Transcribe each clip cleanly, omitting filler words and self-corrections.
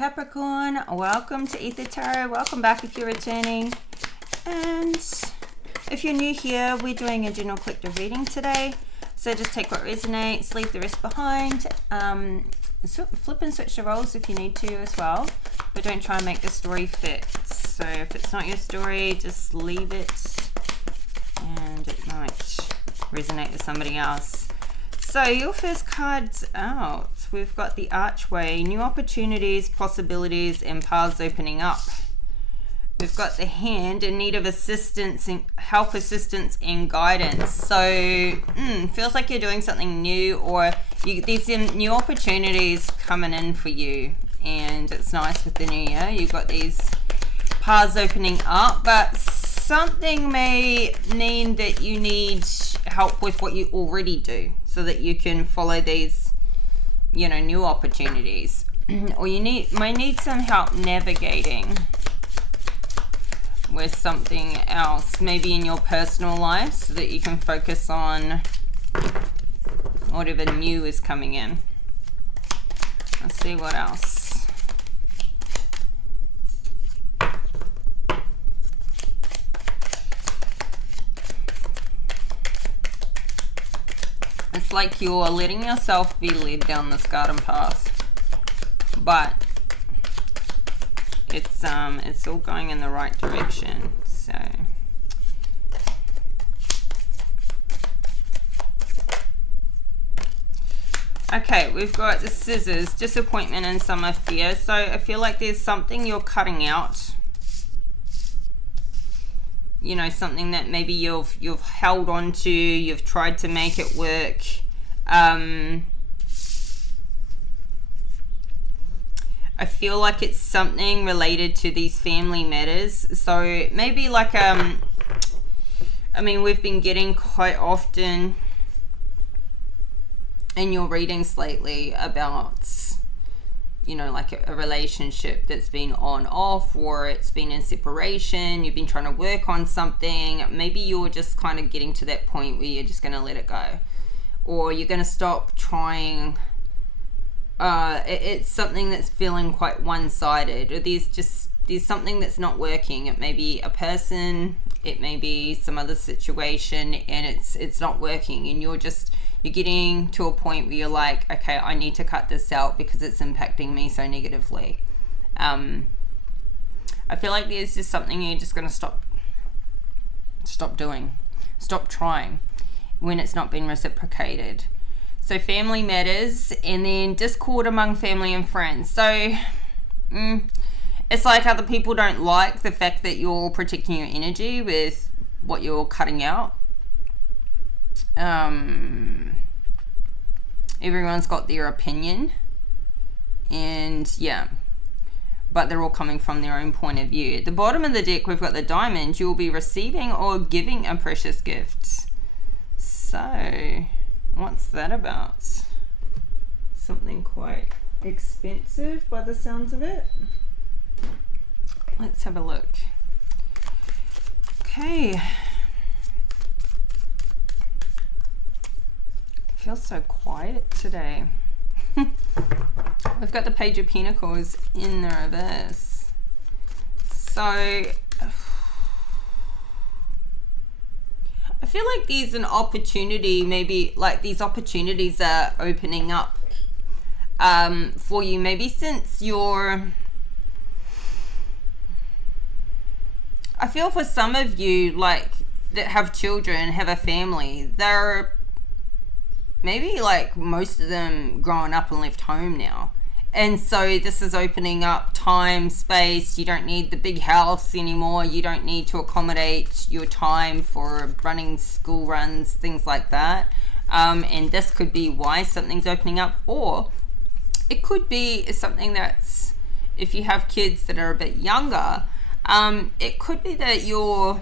Capricorn, welcome to Ether Tarot. Welcome back if you're returning. And if you're new here, we're doing a general collective reading today. So just take what resonates, leave the rest behind. Flip and switch the roles if you need to as well. But don't try and make the story fit. So if it's not your story, just leave it. And it might resonate with somebody else. So your first card's out. We've got the Archway, new opportunities, possibilities, and paths opening up. We've got the Hand, in need of assistance, and help, assistance, and guidance. So feels like you're doing something new, or there's new opportunities coming in for you. And it's nice with the new year. You've got these paths opening up, but something may mean that you need help with what you already do so that you can follow these, new opportunities. Or you might need some help navigating with something else, maybe in your personal life, so that you can focus on whatever new is coming in. Let's see what else. It's like you're letting yourself be led down this garden path, but it's all going in the right direction. So okay, we've got the Scissors, disappointment and summer fear. So I feel like there's something you're cutting out. Something that maybe you've held on to, you've tried to make it work. I feel like it's something related to these family matters. So maybe like, we've been getting quite often in your readings lately about, like a relationship that's been on off, or it's been in separation, you've been trying to work on something. Maybe you're just kind of getting to that point where you're just going to let it go, or you're going to stop trying. It's something that's feeling quite one-sided, or there's something that's not working. It may be a person, it may be some other situation, and it's not working, and you're getting to a point where you're like, okay, I need to cut this out because it's impacting me so negatively. I feel like there's just something you're just going to stop doing, stop trying when it's not been reciprocated. So family matters, and then discord among family and friends. So it's like other people don't like the fact that you're protecting your energy with what you're cutting out. Everyone's got their opinion, and but they're all coming from their own point of view. At the bottom of the deck, we've got the Diamond. You'll be receiving or giving a precious gift. So what's that about? Something quite expensive by the sounds of it. Let's have a look. Okay. Feels so quiet today. We've got the Page of Pentacles in the reverse. So I feel like there's an opportunity, maybe like these opportunities are opening up for you, maybe since I feel for some of you, like, that have children, have a family, they're maybe like most of them growing up and left home now. And so this is opening up time, space. You don't need the big house anymore. You don't need to accommodate your time for running school runs, things like that. And this could be why something's opening up. Or it could be something that's, if you have kids that are a bit younger, it could be that you're,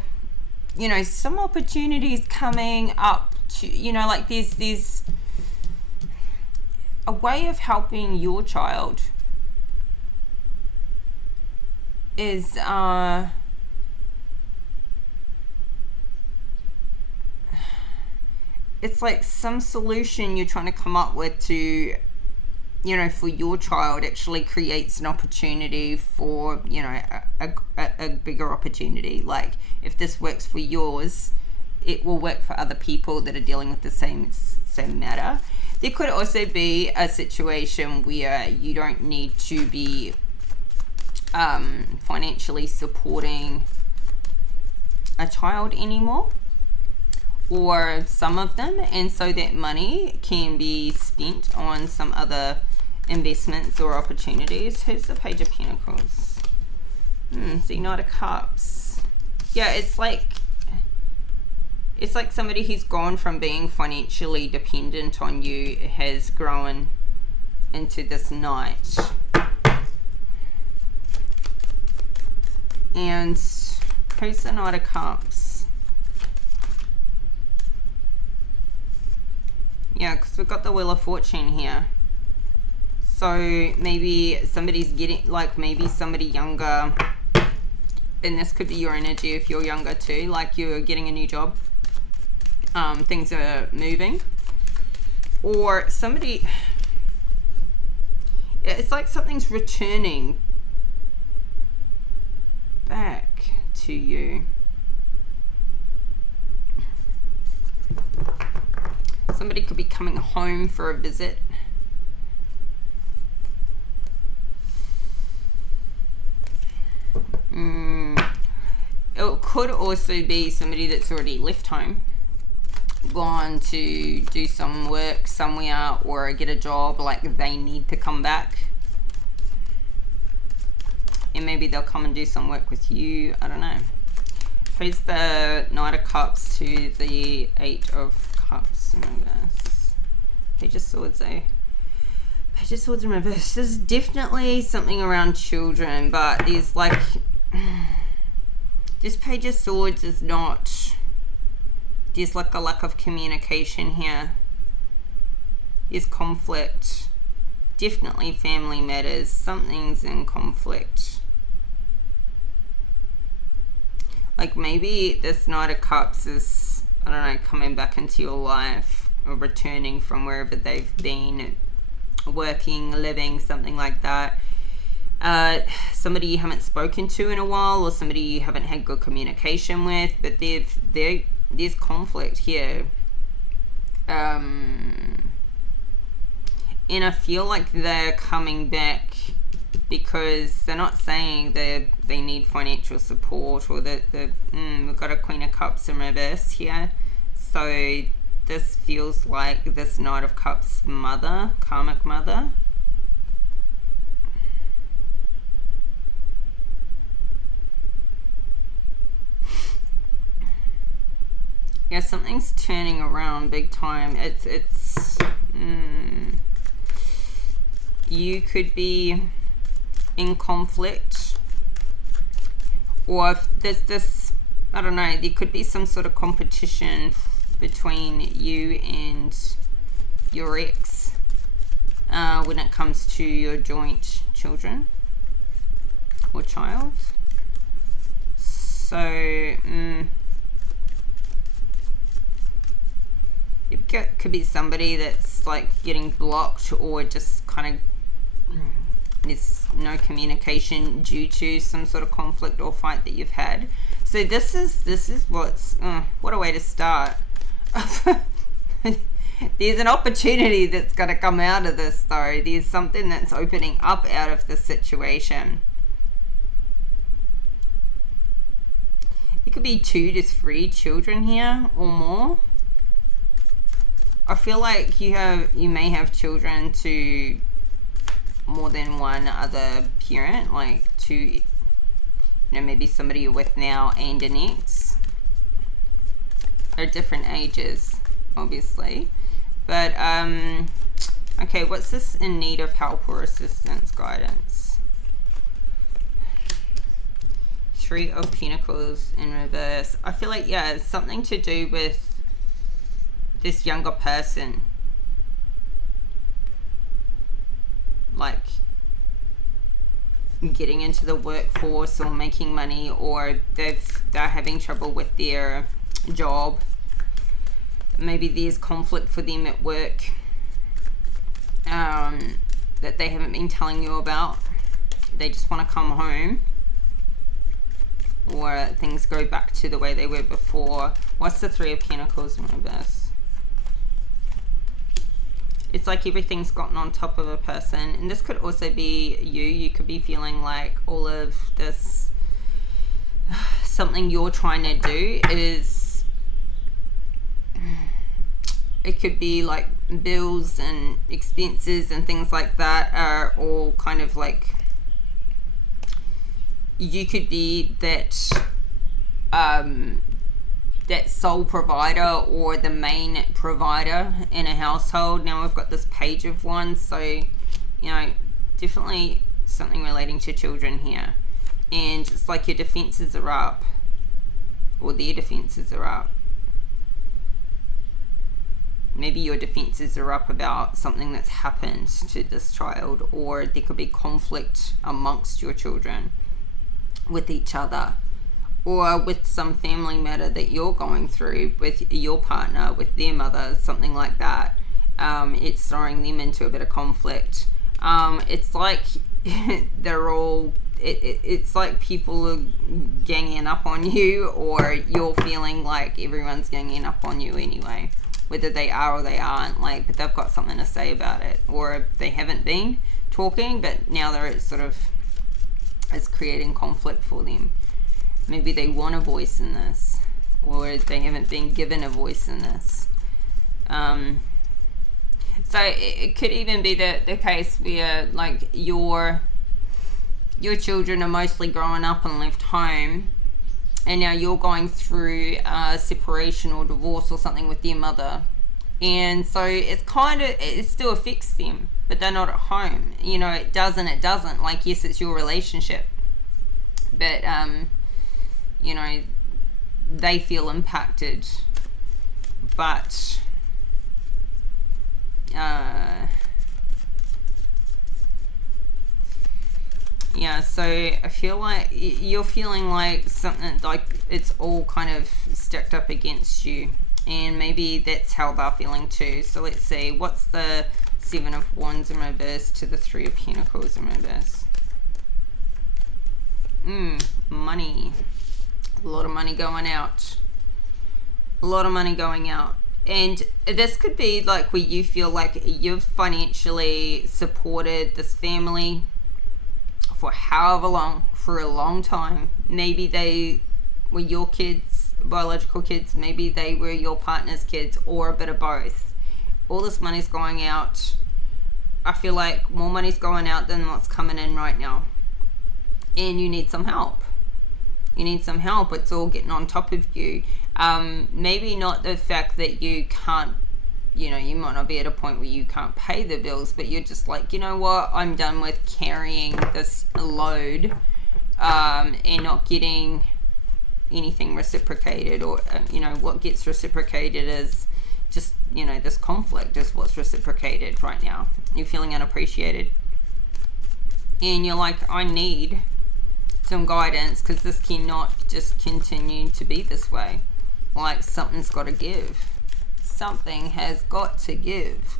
some opportunities coming up to, like there's a way of helping your child is it's like some solution you're trying to come up with to you know, for your child actually creates an opportunity for, you know, a bigger opportunity. Like if this works for yours, it will work for other people that are dealing with the same matter. There could also be a situation where you don't need to be financially supporting a child anymore, or some of them, and so that money can be spent on some other investments or opportunities. Who's the Page of Pentacles? See, Knight of Cups. Yeah, it's like somebody who's gone from being financially dependent on you has grown into this knight. And who's the Knight of Cups? Yeah, because we've got the Wheel of Fortune here. So maybe somebody's getting, like maybe somebody younger, and this could be your energy if you're younger too, like you're getting a new job. Things are moving, or somebody, it's like something's returning back to you. Somebody could be coming home for a visit. It could also be somebody that's already left home, gone to do some work somewhere or get a job, like they need to come back, and maybe they'll come and do some work with you. I don't know. Who's the Knight of Cups to the Eight of Cups in reverse? Page of Swords, eh? Page of Swords in reverse. There's definitely something around children, but there's like this Page of Swords is not, there's like a lack of communication here. There's conflict. Definitely family matters. Something's in conflict. Like maybe this Knight of Cups is, I don't know, coming back into your life or returning from wherever they've been working, living, something like that. Somebody you haven't spoken to in a while, or somebody you haven't had good communication with, but there's conflict here. And I feel like they're coming back because they're not saying they need financial support, or that we've got a Queen of Cups in reverse here. So this feels like this Knight of Cups mother, karmic mother. Yeah, something's turning around big time. It's you could be in conflict, or if there's this, I don't know, there could be some sort of competition between you and your ex when it comes to your joint children or child. So it could be somebody that's like getting blocked, or just kind of there's no communication due to some sort of conflict or fight that you've had. So this is what's what a way to start. There's an opportunity that's going to come out of this, though. There's something that's opening up out of this situation. It could be 2 to 3 children here or more. I feel like you may have children to more than one other parent, like to, you know, maybe somebody you're with now and an ex. They're different ages, obviously. But, okay, what's this in need of help or assistance, guidance? 3 of Pentacles in reverse. I feel like, yeah, it's something to do with this younger person. Like getting into the workforce or making money, or they're having trouble with their job. Maybe there's conflict for them at work. that they haven't been telling you about. They just want to come home, or things go back to the way they were before. What's the Three of Pentacles in reverse? It's like everything's gotten on top of a person, and this could also be you. You could be feeling like all of this, something you're trying to do is, it could be like bills and expenses and things like that are all kind of like, you could be that that sole provider or the main provider in a household. Now we've got this Page of Wands, so you know, definitely something relating to children here. And it's like your defenses are up, or their defenses are up. Maybe your defenses are up about something that's happened to this child, or there could be conflict amongst your children with each other, or with some family matter that you're going through with your partner, with their mother, something like that. It's throwing them into a bit of conflict. It's like they're all, it's like people are ganging up on you, or you're feeling like everyone's ganging up on you anyway, whether they are or they aren't, like, but they've got something to say about it, or they haven't been talking, but now they're sort of, it's creating conflict for them. Maybe they want a voice in this, or they haven't been given a voice in this. So it could even be the case where like your children are mostly growing up and left home, and now you're going through a separation or divorce or something with their mother, and so it's kind of, it still affects them, but they're not at home. You know, it doesn't. Like, yes, it's your relationship, but you know, they feel impacted. But yeah, so I feel like you're feeling like something, like it's all kind of stacked up against you, and maybe that's how they're feeling too. So let's see, what's the Seven of Wands in reverse to the Three of Pentacles in reverse? Money. A lot of money going out. A lot of money going out. And this could be like where you feel like you've financially supported this family for however long, for a long time. Maybe they were your kids, biological kids. Maybe they were your partner's kids, or a bit of both. All this money's going out. I feel like more money's going out than what's coming in right now. And you need some help. You need some help. It's all getting on top of you. Maybe not the fact that you can't, you know, you might not be at a point where you can't pay the bills, but you're just like, you know what, I'm done with carrying this load and not getting anything reciprocated, or you know, what gets reciprocated is just, you know, this conflict is what's reciprocated right now. You're feeling unappreciated, and you're like, I need some guidance, because this cannot just continue to be this way. Like, something's got to give. Something has got to give.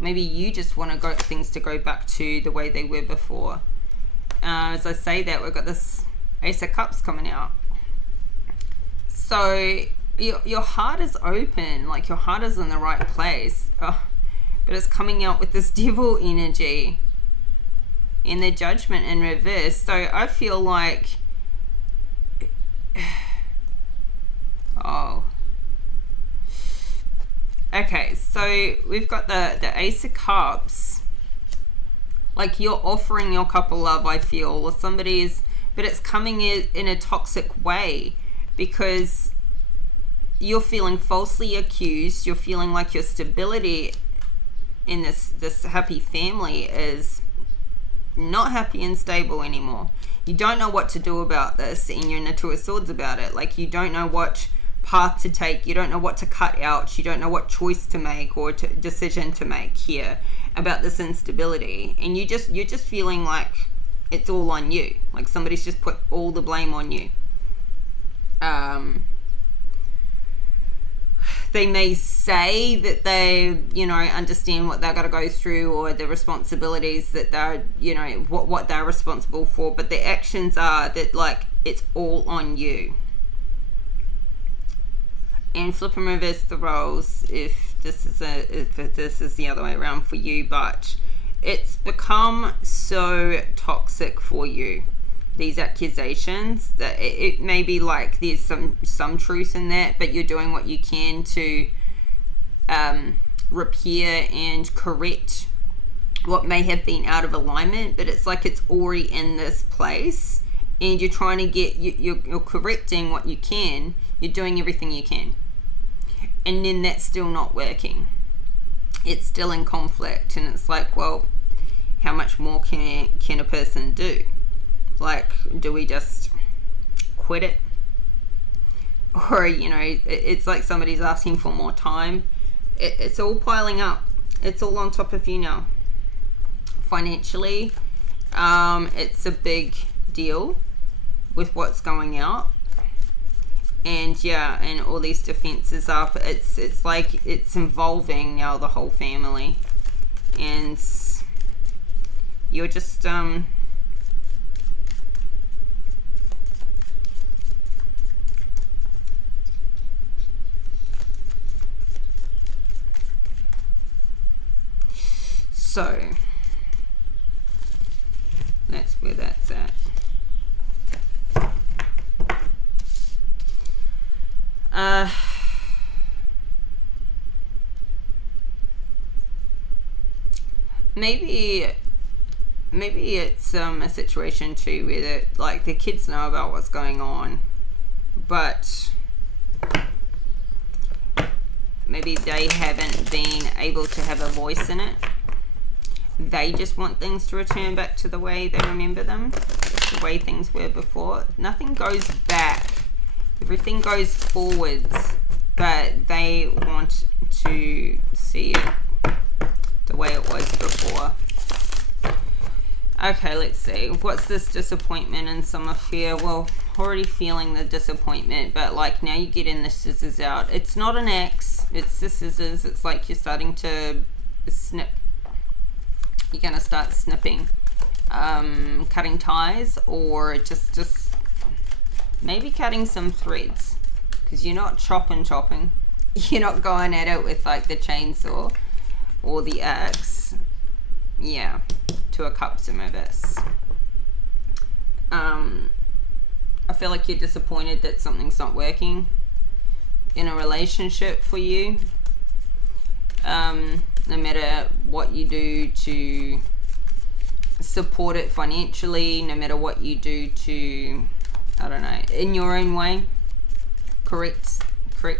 Maybe you just want things to go back to the way they were before. As I say that, we've got this Ace of Cups coming out. So your heart is open, like your heart is in the right place, but it's coming out with this Devil energy in the Judgment in reverse. So I feel like, oh, okay, so we've got the Ace of Cups. Like, you're offering your cup of love, I feel, or somebody is, but it's coming in a toxic way, because you're feeling falsely accused. You're feeling like your stability in this happy family is not happy and stable anymore. You don't know what to do about this, and you're in the Two of Swords about it. Like, you don't know what path to take. You don't know what to cut out. You don't know what choice to make or decision to make here about this instability, and you're just feeling like it's all on you. Like, somebody's just put all the blame on you. they may say that they, you know, understand what they're going to go through or the responsibilities that they're, you know, what they're responsible for, but the actions are that, like, it's all on you. And flip and reverse the roles if this is the other way around for you, but it's become so toxic for you, these accusations, that it may be like there's some truth in that, but you're doing what you can to repair and correct what may have been out of alignment, but it's like it's already in this place and you're trying to get, you're correcting what you can, you're doing everything you can, and then that's still not working. It's still in conflict, and it's like, well, how much more can a person do? Like, do we just quit it? Or, you know, it's like somebody's asking for more time. It's all piling up. It's all on top of you now. Financially, it's a big deal with what's going out. And yeah, and all these defenses up. It's like it's involving now the whole family. And you're just... So, that's where that's at. Maybe it's a situation too where like the kids know about what's going on, but maybe they haven't been able to have a voice in it. They just want things to return back to the way they remember them, the way things were before. Nothing goes back. Everything goes forwards, but they want to see it the way it was before. Okay, let's see. What's this disappointment and some fear? Well, already feeling the disappointment, but like now you get in the scissors out. It's not an axe, it's the scissors. It's like you're starting to snip. You're going to start snipping, cutting ties, or just maybe cutting some threads, because you're not chopping. You're not going at it with like the chainsaw or the axe. Yeah, Two of Cups in reverse. I feel like you're disappointed that something's not working in a relationship for you. No matter what you do to support it financially, no matter what you do to, I don't know, in your own way, correct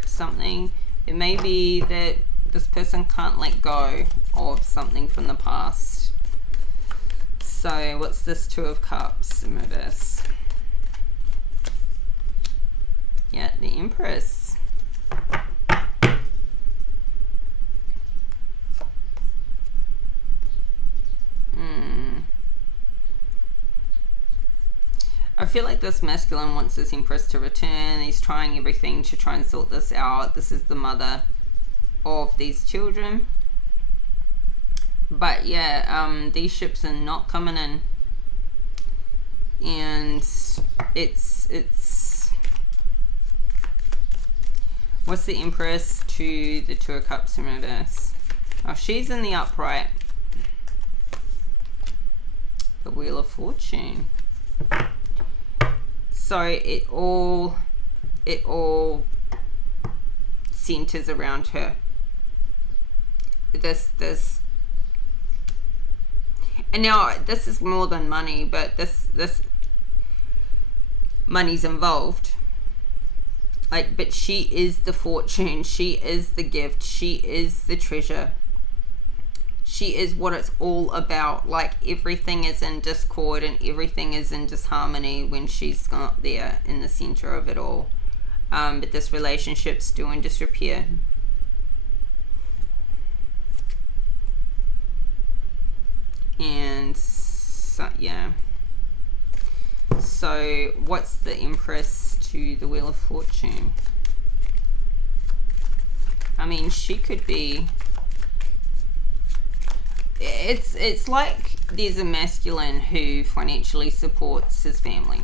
something. It may be that this person can't let go of something from the past. So what's this Two of Cups in reverse? Yeah, the Empress. I feel like this masculine wants this Empress to return. He's trying everything to try and sort this out. This is the mother of these children. But yeah, these ships are not coming in. And it's what's the Empress to the Two of Cups in reverse? Oh, she's in the upright. The Wheel of Fortune. So it all centers around her. This and now this is more than money, but this money's involved. Like, but she is the fortune, she is the gift, she is the treasure. She is what it's all about. Like, everything is in discord and everything is in disharmony when she's not there in the center of it all. But this relationship's still in disrepair. And so, yeah. So what's the Empress to the Wheel of Fortune? I mean, she could be, it's like there's a masculine who financially supports his family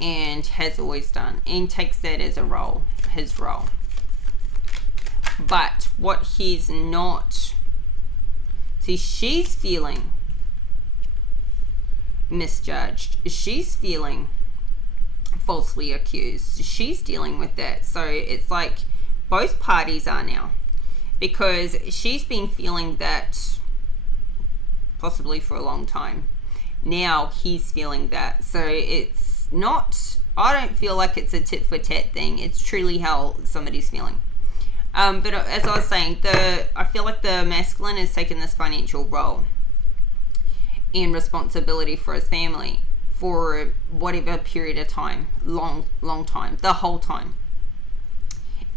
and has always done, and takes that as a role, his role. But what he's not, see, she's feeling misjudged. She's feeling falsely accused. She's dealing with that. So it's like both parties are now, because she's been feeling that possibly for a long time. Now he's feeling that. So it's not, I don't feel like it's a tit for tat thing. It's truly how somebody's feeling. But as I was saying, I feel like the masculine has taken this financial role and responsibility for his family for whatever period of time, long time, the whole time.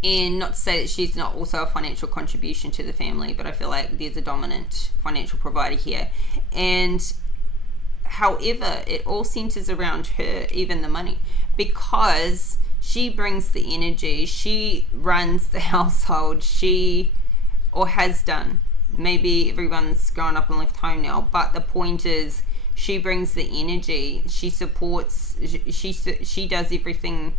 And not to say that she's not also a financial contribution to the family, but I feel like there's a dominant financial provider here. And however, it all centers around her, even the money, because she brings the energy. She runs the household. Or has done. Maybe everyone's grown up and left home now, but the point is, she brings the energy. She supports. She does everything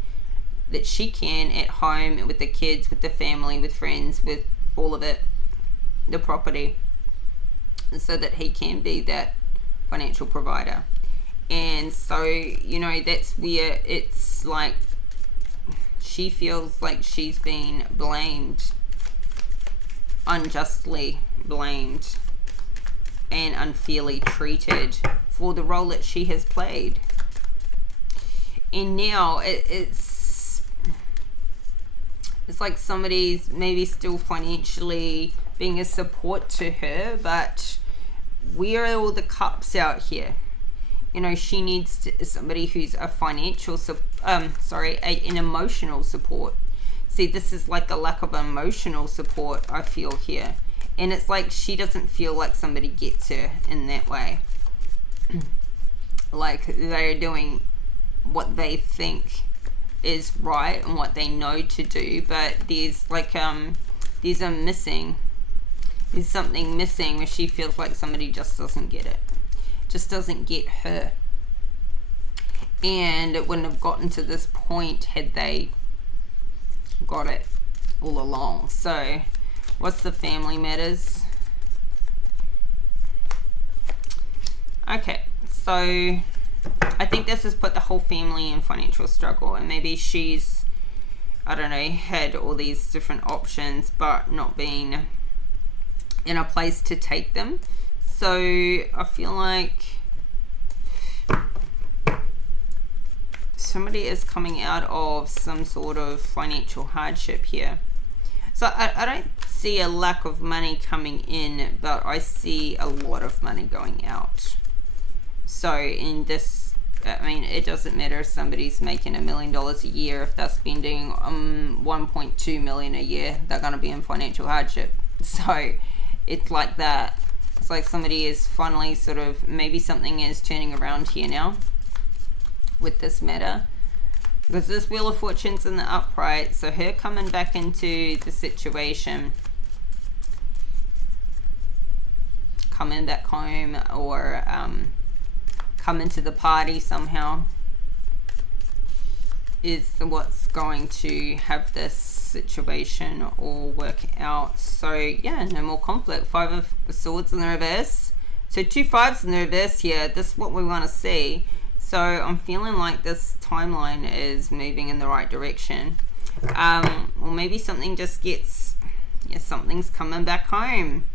that she can at home, with the kids, with the family, with friends, with all of it, the property, so that he can be that financial provider. And so, you know, that's where it's like she feels like she's been blamed, unjustly blamed, and unfairly treated for the role that she has played. And now it's like somebody's maybe still financially being a support to her, but where are all the cups out here? You know, she needs somebody who's a financial an emotional support. See, this is like a lack of emotional support, I feel here. And it's like she doesn't feel like somebody gets her in that way. Like they're doing what they think is right and what they know to do, but there's like there's something missing where she feels like somebody just doesn't get it, just doesn't get her. And it wouldn't have gotten to this point had they got it all along. So what's the family matters? Okay, so I think this has put the whole family in financial struggle, and maybe she's, I don't know, had all these different options but not being in a place to take them. So I feel like somebody is coming out of some sort of financial hardship here. So I don't see a lack of money coming in, but I see a lot of money going out. So in this, I mean, it doesn't matter if somebody's making $1 million a year. If they're spending 1.2 million a year, they're going to be in financial hardship. So it's like that. It's like somebody is finally sort of, maybe something is turning around here now with this matter, because this Wheel of Fortune's in the upright. So her coming back into the situation, coming back home, or coming to the party somehow, is what's going to have this situation all work out. So yeah, no more conflict. 5 of Swords in the reverse. So 2 5s in the reverse here. This is what we want to see. So I'm feeling like this timeline is moving in the right direction. Or maybe something just gets, something's coming back home.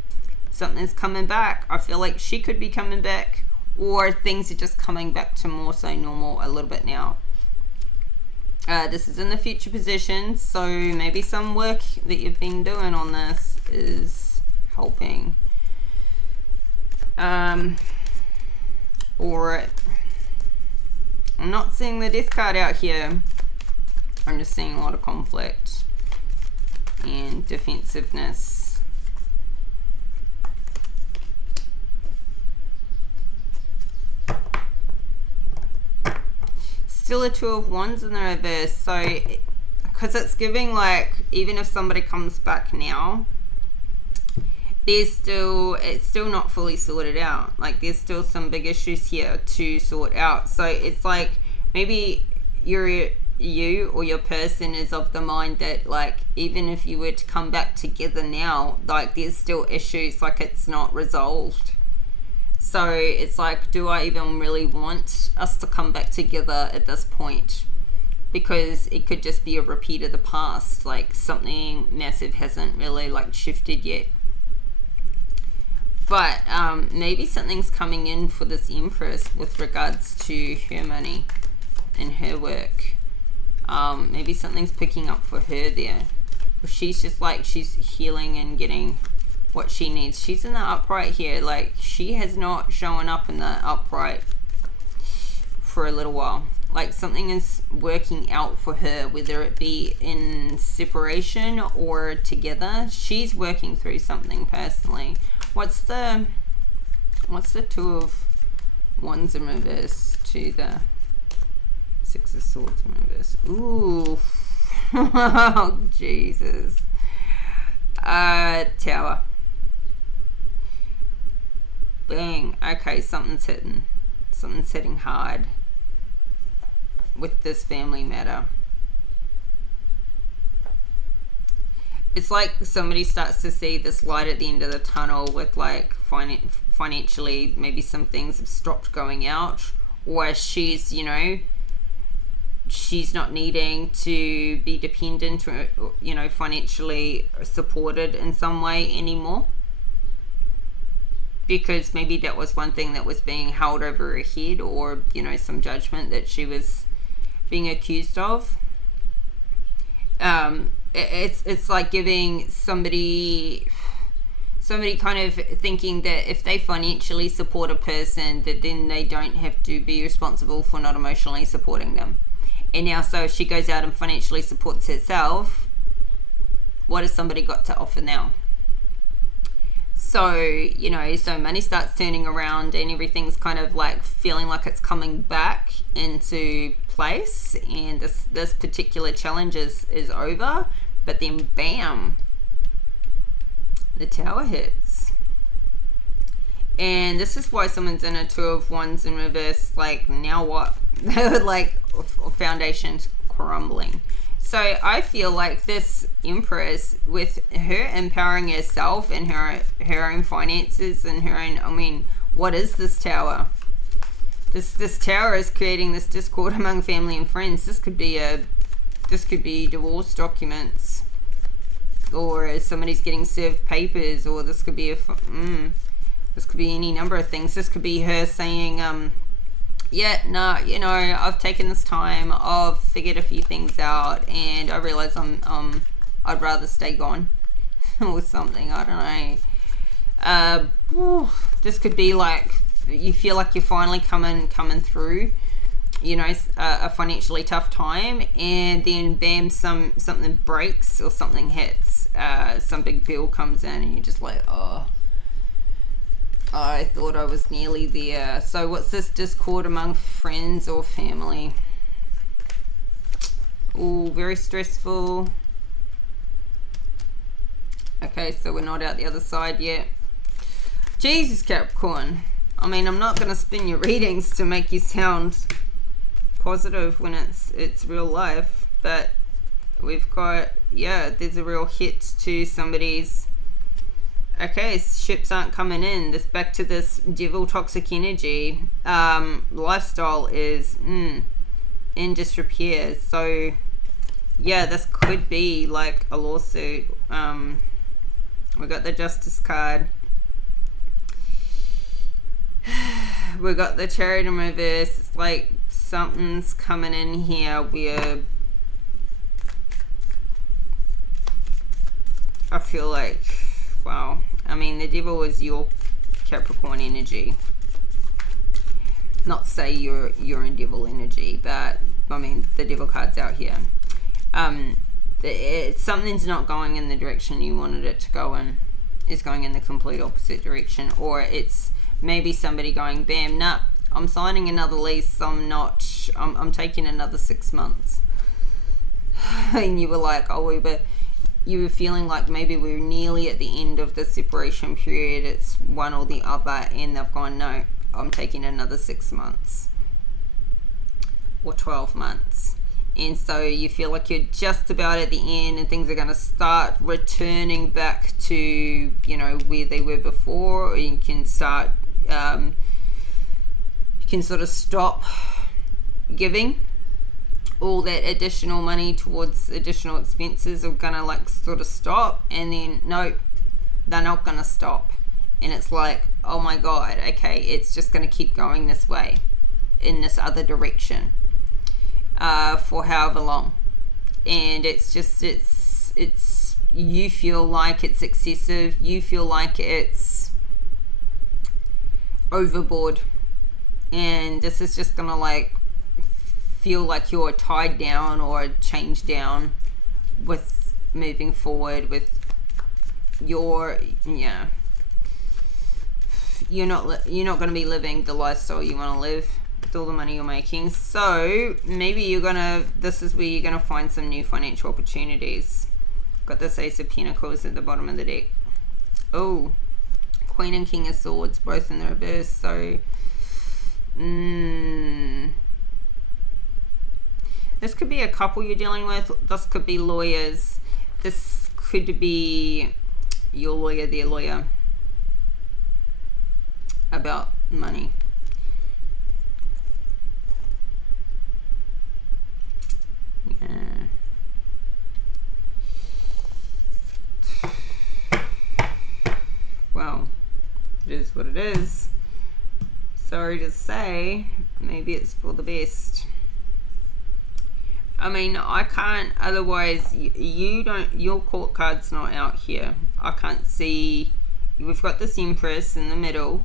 Something's coming back. I feel like she could be coming back, or things are just coming back to more so normal a little bit now. This is in the future position, so maybe some work that you've been doing on this is helping. Or I'm not seeing the Death card out here. I'm just seeing a lot of conflict and defensiveness. Still a 2 of Wands in the reverse. So I because it's giving like, even if somebody comes back now, it's still not fully sorted out. Like there's still some big issues here to sort out. So it's like maybe you or your person is of the mind that like even if you were to come back together now, like there's still issues, like it's not resolved. So it's like, do I even really want us to come back together at this point? Because it could just be a repeat of the past, like something massive hasn't really like shifted yet. But maybe something's coming in for this Empress with regards to her money and her work. Maybe something's picking up for her there. She's just like, she's healing and getting what she needs. She's in the upright here. Like she has not shown up in the upright for a little while. Like something is working out for her, whether it be in separation or together. She's working through something personally. What's the Two of Wands in reverse to the Six of Swords in reverse? Ooh. Oh, Jesus. Tower. Bang. Okay, something's hitting hard with this family matter. It's like somebody starts to see this light at the end of the tunnel with like financially, maybe some things have stopped going out, or she's, you know, she's not needing to be dependent or, you know, financially supported in some way anymore. Because maybe that was one thing that was being held over her head, or, you know, some judgment that she was being accused of. It's like giving somebody kind of thinking that if they financially support a person, that then they don't have to be responsible for not emotionally supporting them. And now, so if she goes out and financially supports herself, what has somebody got to offer now? So, you know, so money starts turning around and everything's kind of like feeling like it's coming back into place, and this particular challenge is over. But then bam, the Tower hits. And this is why someone's in a Two of Wands in reverse. Like, now what? Like, foundations crumbling. So I feel like this Empress, with her empowering herself and her own finances and her own, I mean, what is this Tower? This Tower is creating this discord among family and friends. This could be divorce documents, or somebody's getting served papers, or this could be this could be any number of things. This could be her saying, yeah, no, you know, I've taken this time, I've figured a few things out, and I realize I'd rather stay gone or something. I don't know. This could be like, you feel like you're finally coming through, you know, a financially tough time, and then bam, something breaks or something hits, some big bill comes in, and you're just like, oh, I thought I was nearly there. So what's this discord among friends or family? Ooh, very stressful. Okay, so we're not out the other side yet. Jesus, Capricorn. I mean, I'm not going to spin your readings to make you sound positive when it's real life, but we've got, yeah, there's a real hit to somebody's. Okay, ships aren't coming in. This back to this devil toxic energy. Lifestyle is in disrepair. So yeah, this could be like a lawsuit. We got the Justice card. We got the Chariot in reverse. It's like something's coming in here where I feel like, wow. I mean, the devil is your Capricorn energy. Not say you're in devil energy, but I mean, the devil card's out here. Something's not going in the direction you wanted it to go in. It's going in the complete opposite direction, or it's maybe somebody going, bam, nah, I'm signing another lease. I'm taking another 6 months. and you were like, oh, you were feeling like maybe we were nearly at the end of the separation period, it's one or the other, and they've gone, no, I'm taking another 6 months or 12 months. And so you feel like you're just about at the end, and things are going to start returning back to, you know, where they were before. Or you can start, you can sort of stop giving all that additional money towards additional expenses are gonna like sort of stop, and then no, they're not gonna stop, and it's like, oh my god, okay, it's just gonna keep going this way in this other direction for however long. And it's just it's you feel like it's excessive, you feel like it's overboard, and this is just gonna like feel like you're tied down or chained down with moving forward with your, yeah, you're not going to be living the lifestyle you want to live with all the money you're making. So maybe this is where you're gonna find some new financial opportunities. Got this Ace of Pentacles at the bottom of the deck. Oh, Queen and King of Swords both in the reverse. So this could be a couple you're dealing with. This could be lawyers. This could be your lawyer, their lawyer, about money. Yeah. Well, it is what it is. Sorry to say, maybe it's for the best. I mean, I can't, otherwise you don't, your court card's not out here. I can't see. We've got this Empress in the middle.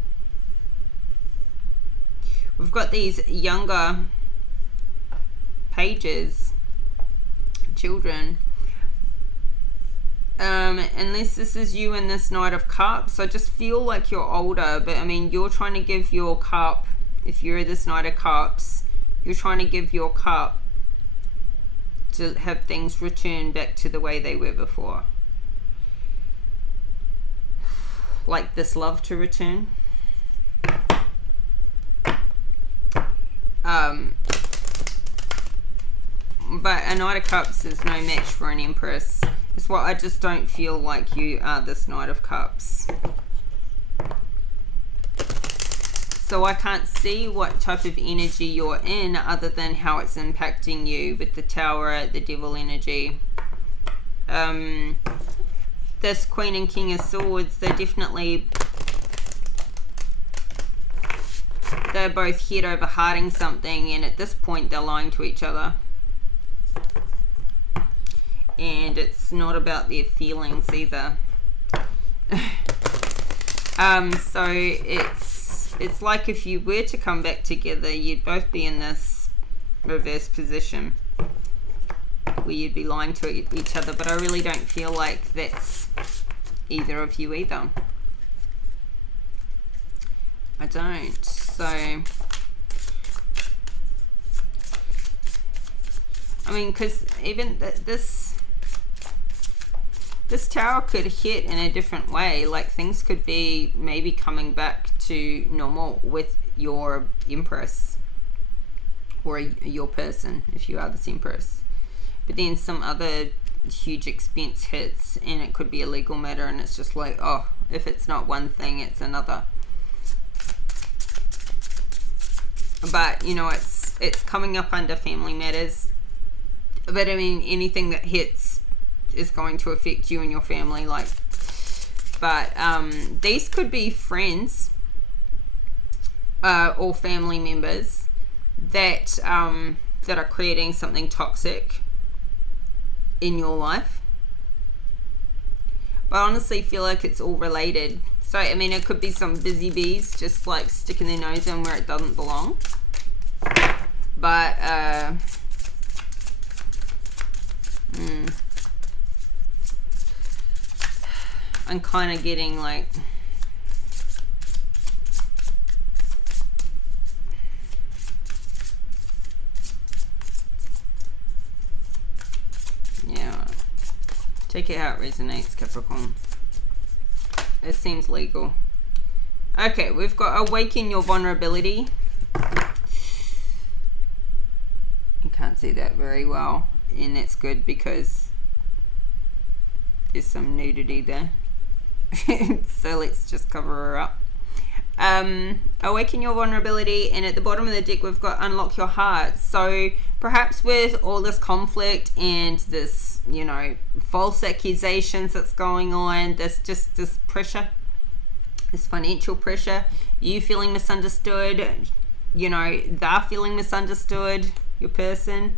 We've got these younger pages, children. Unless this is you in this Knight of Cups, I just feel like you're older, but I mean, you're trying to give your cup, if you're this Knight of Cups, you're trying to give your cup to have things return back to the way they were before. Like this love to return. But a Knight of Cups is no match for an Empress. It's what I just don't feel like you are this Knight of Cups. So I can't see what type of energy you're in other than how it's impacting you with the Tower, the Devil energy. This Queen and King of Swords, they're both head over hearting something, and at this point they're lying to each other. And it's not about their feelings either. So it's like if you were to come back together, you'd both be in this reverse position where you'd be lying to each other, but I really don't feel like that's either of you either. I don't. So I mean, because even this tower could hit in a different way. Like things could be maybe coming back to normal with your Empress or your person, if you are this Empress. But then some other huge expense hits, and it could be a legal matter, and it's just like, oh, if it's not one thing, it's another. But you know, it's coming up under family matters. But I mean, anything that hits is going to affect you and your family. Like, but these could be friends or family members that are creating something toxic in your life. But I honestly feel like it's all related. So I mean, it could be some busy bees just like sticking their nose in where it doesn't belong. But I'm kind of getting like Take it how it resonates, Capricorn. It seems legal. Okay, we've got awaken your vulnerability. You can't see that very well, and that's good because there's some nudity there. So let's just cover her up. Awaken your vulnerability, and at the bottom of the deck we've got unlock your heart. So perhaps with all this conflict and this, you know, false accusations that's going on, this pressure, this financial pressure, you feeling misunderstood, you know, they're feeling misunderstood, your person,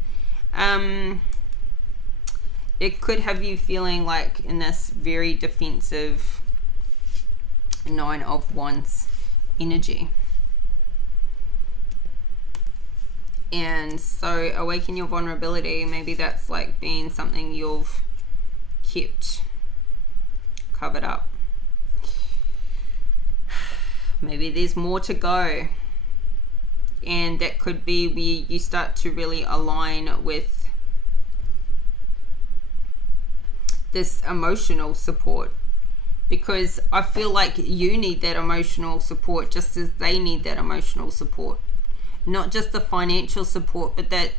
it could have you feeling like in this very defensive 9 of Wands energy. And so awaken your vulnerability, maybe that's like being something you've kept covered up. Maybe there's more to go, and that could be where you start to really align with this emotional support, because I feel like you need that emotional support just as they need that emotional support. Not just the financial support, but that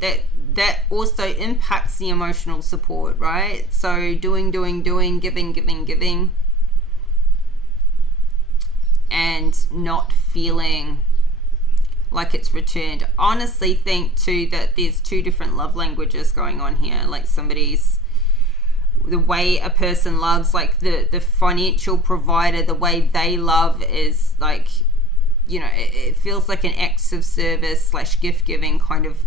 also impacts the emotional support, right? So doing, giving, and not feeling like it's returned. Honestly think too that there's 2 different love languages going on here. Like the way a person loves, like the financial provider, the way they love is like, you know, it feels like an acts of service / gift giving kind of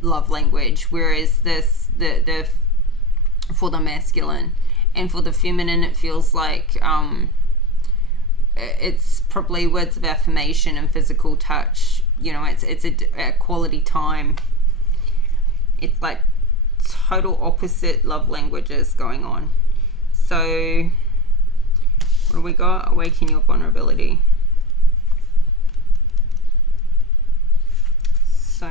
love language, whereas the for the masculine and for the feminine it feels like it's probably words of affirmation and physical touch. You know, it's a quality time. It's like total opposite love languages going on. So what do we got? Awaken your vulnerability. So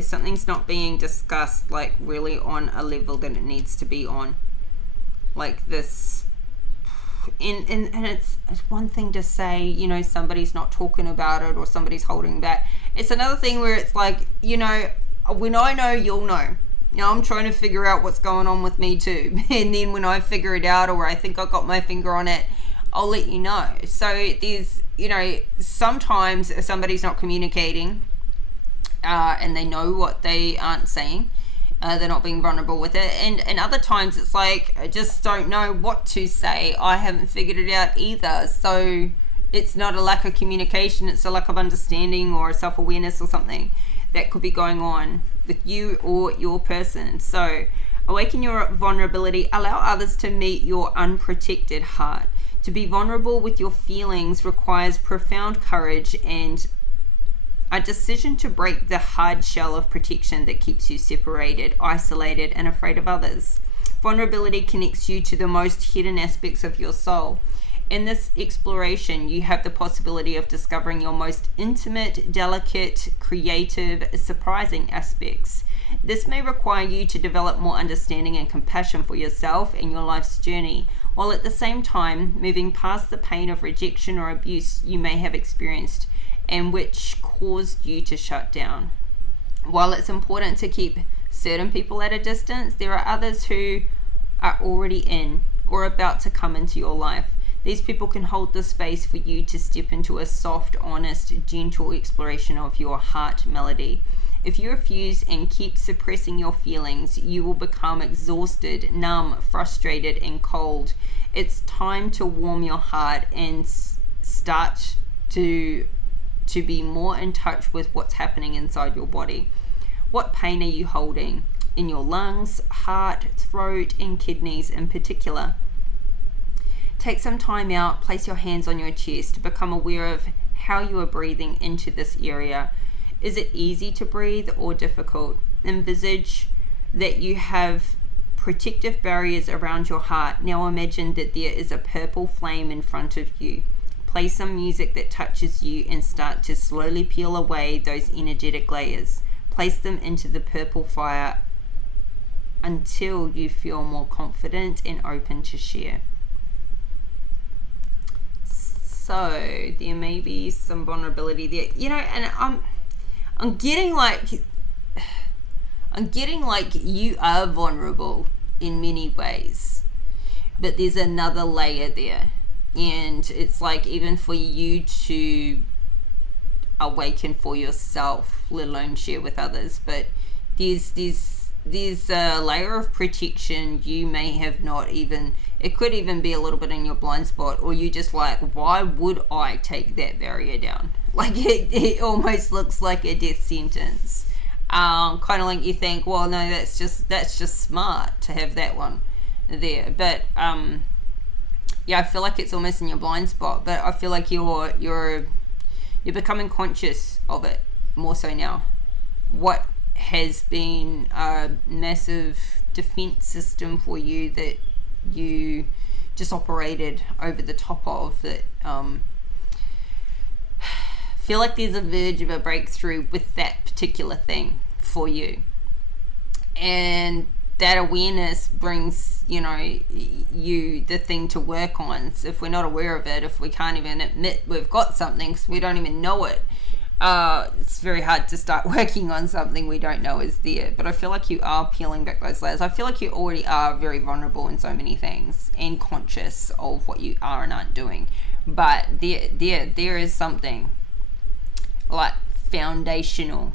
something's not being discussed like really on a level that it needs to be on, like this. And it's one thing to say, you know, somebody's not talking about it or somebody's holding back. It's another thing where it's like, you know, when I know, you'll know. You know, I'm trying to figure out what's going on with me too. And then when I figure it out, or I think I got my finger on it, I'll let you know. So there's, you know, sometimes somebody's not communicating and they know what they aren't saying. They're not being vulnerable with it, and other times it's like I just don't know what to say. I haven't figured it out either. So it's not a lack of communication, it's a lack of understanding or self-awareness or something that could be going on with you or your person. So awaken your vulnerability. Allow others to meet your unprotected heart. To be vulnerable with your feelings requires profound courage and a decision to break the hard shell of protection that keeps you separated, isolated, and afraid of others. Vulnerability connects you to the most hidden aspects of your soul. In this exploration, you have the possibility of discovering your most intimate, delicate, creative, surprising aspects. This may require you to develop more understanding and compassion for yourself and your life's journey, while at the same time moving past the pain of rejection or abuse you may have experienced and which caused you to shut down. While it's important to keep certain people at a distance, there are others who are already in or about to come into your life. These people can hold the space for you to step into a soft, honest, gentle exploration of your heart melody. If you refuse and keep suppressing your feelings, you will become exhausted, numb, frustrated, and cold. It's time to warm your heart and start to be more in touch with what's happening inside your body. What pain are you holding in your lungs, heart, throat, and kidneys in particular? Take some time out, place your hands on your chest, become aware of how you are breathing into this area. Is it easy to breathe or difficult? Envisage that you have protective barriers around your heart. Now imagine that there is a purple flame in front of you. Play some music that touches you and start to slowly peel away those energetic layers. Place them into the purple fire until you feel more confident and open to share. So there may be some vulnerability there, you know, and I'm getting like you are vulnerable in many ways, but there's another layer there, and it's like even for you to awaken for yourself, let alone share with others, but there's a layer of protection you may have not even, it could even be a little bit in your blind spot, or you just like, why would I take that barrier down? Like it almost looks like a death sentence. Kind of like you think, well, no, that's just smart to have that one there, but yeah, I feel like it's almost in your blind spot, but I feel like you're becoming conscious of it more so now. What has been a massive defense system for you that you just operated over the top of, that feel like there's a verge of a breakthrough with that particular thing for you, and that awareness brings, you know, you the thing to work on. So if we're not aware of it, if we can't even admit we've got something because we don't even know it, it's very hard to start working on something we don't know is there. But I feel like you are peeling back those layers. I feel like you already are very vulnerable in so many things and conscious of what you are and aren't doing. But there is something like foundational,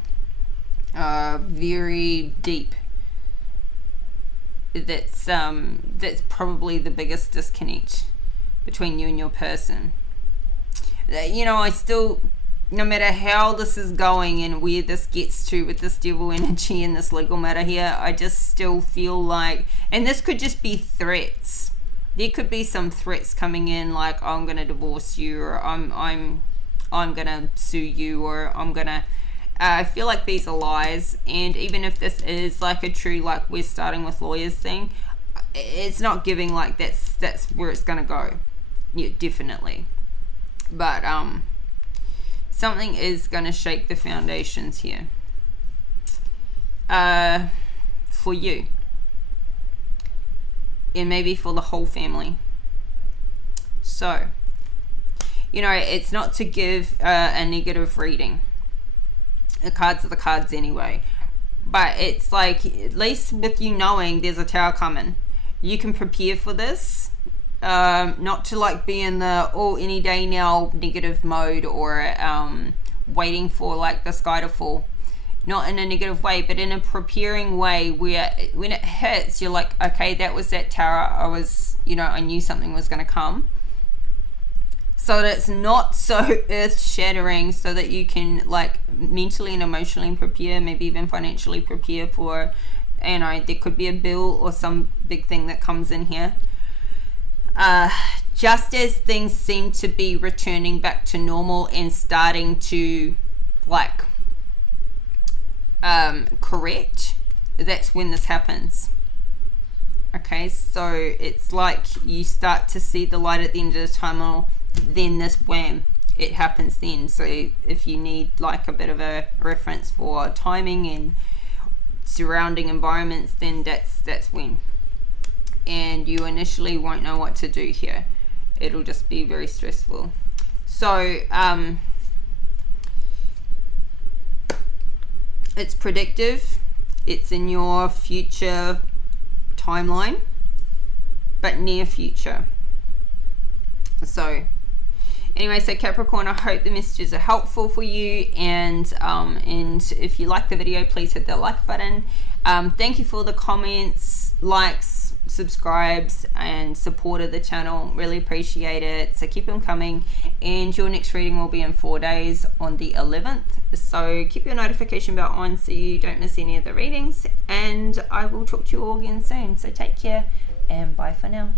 very deep, that's probably the biggest disconnect between you and your person. You know, I still, no matter how this is going and where this gets to with this devil energy and this legal matter here, I just still feel like, and this could just be threats. There could be some threats coming in, like, oh, I'm gonna divorce you, or I'm gonna sue you, or I'm gonna. I feel like these are lies, and even if this is like a true, like, we're starting with lawyers thing, it's not giving like that's where it's gonna go. Yeah, definitely. But something is gonna shake the foundations here. For you, and maybe for the whole family. So, you know, it's not to give a negative reading. The cards are the cards anyway, but it's like, at least with you knowing there's a tower coming, you can prepare for this, not to like be in the any day now negative mode, or waiting for like the sky to fall, not in a negative way, but in a preparing way where when it hits, you're like, okay, that was that tower. I knew something was going to come. So that it's not so earth-shattering, so that you can like mentally and emotionally prepare, maybe even financially prepare for, you know, there could be a bill or some big thing that comes in here. Just as things seem to be returning back to normal and starting to like correct, that's when this happens. Okay, so it's like you start to see the light at the end of the tunnel, then this wham, it happens then. So if you need like a bit of a reference for timing and surrounding environments, then that's when. And you initially won't know what to do here. It'll just be very stressful. So it's predictive, it's in your future timeline, but near future. So anyway, so Capricorn, I hope the messages are helpful for you, and if you like the video, please hit the like button. Thank you for the comments, likes, subscribes, and support of the channel. Really appreciate it. So keep them coming, and your next reading will be in 4 days on the 11th. So keep your notification bell on so you don't miss any of the readings, and I will talk to you all again soon. So take care, and bye for now.